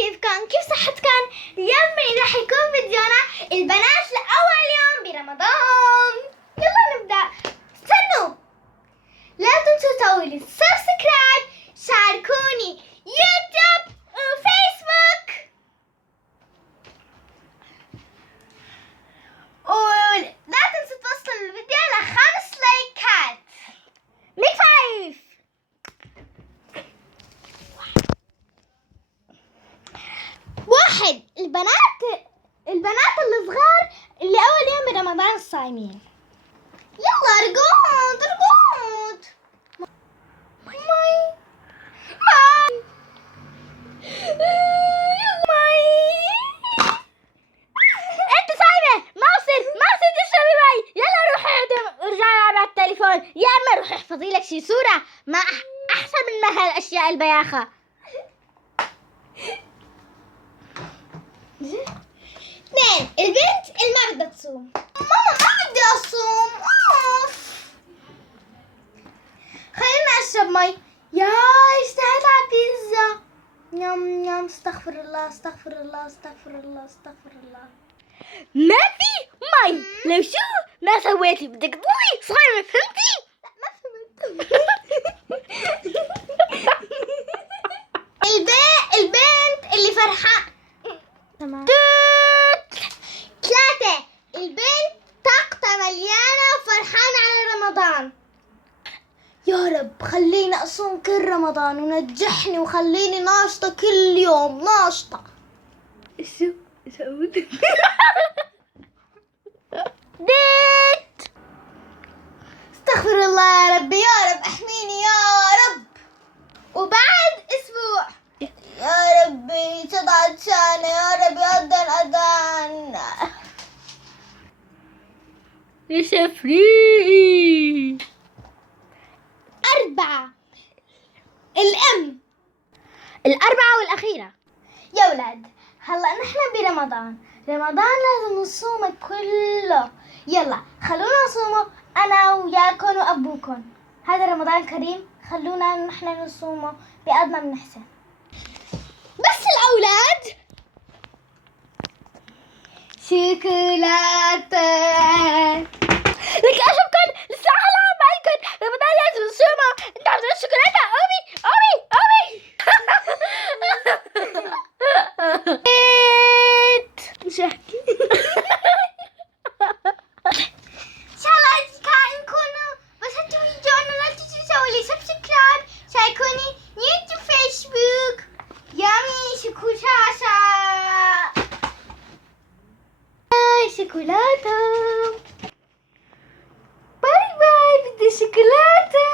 كيفكن؟ كيف صحتكن؟ اليوم راح يكون فيديونا البنات لأول يوم برمضان. يلا نبدأ. استنوا، لا تنسوا تسووا لي سبسكرايب، شاركوني يوتيوب وفيسبوك، ولا تنسوا توصلوا الفيديو ل5 لايكات. ميك 5. واحد، البنات الصغار اللي أول يوم برمضان الصايمين. يلا رقود رقود. ماي انت صايمة، ما صرت تشربي مي. يلا روحي ارجعي على التليفون، يا اما روحي احفظي لك شي سورة ما احسن من هالاشياء البياخة. اثنين، البنت اللي ما بدها تصوم. ماما ما بدي اصوم، اوف. خلينا اشرب مي. يا اشتهيت على بيتزا. يم يم. استغفر الله استغفر الله استغفر الله استغفر الله. ما في مي. لو شو ما سويتي بدك تضلي صايمة، فهمتي؟ لا ما فهمت. البنت اللي فرحان. تمام. 3، البنت طاقتها مليانة وفرحانة على رمضان. يا رب خليني أصوم كل رمضان ونجحني وخليني ناشطة كل يوم، ناشطة. شو سويت؟ ديت. استغفر الله يا ربي، يا رب احميني يا رب. وبعد أسبوع يا ربي تضعت شانة، يا رب يأذن أذان. يشفري. 4، الأم. الأربعة والأخيرة. يا ولاد هلا نحن برمضان، رمضان لازم نصوم كله. يلا خلونا نصومه انا وياكم وابوكم. هذا رمضان كريم، خلونا نحن نصومه بقد ما بنحسن. بس الاولاد شوكولاتة. لك اشوفكن لسه حلقة معكن. رمضان لازم نصومه. انت عم تقول شوكولاتة؟ قومي قومي قومي. مش احكي. ان شاء الله نكونوا بسطتوا فيديونا. لا تنسوا تسووا لي سبسكرايب، شاركوني يوتيوب فيسبوك. يامي شوكولاتة. شوكولاتة. باي باي. بدي شوكولاتة.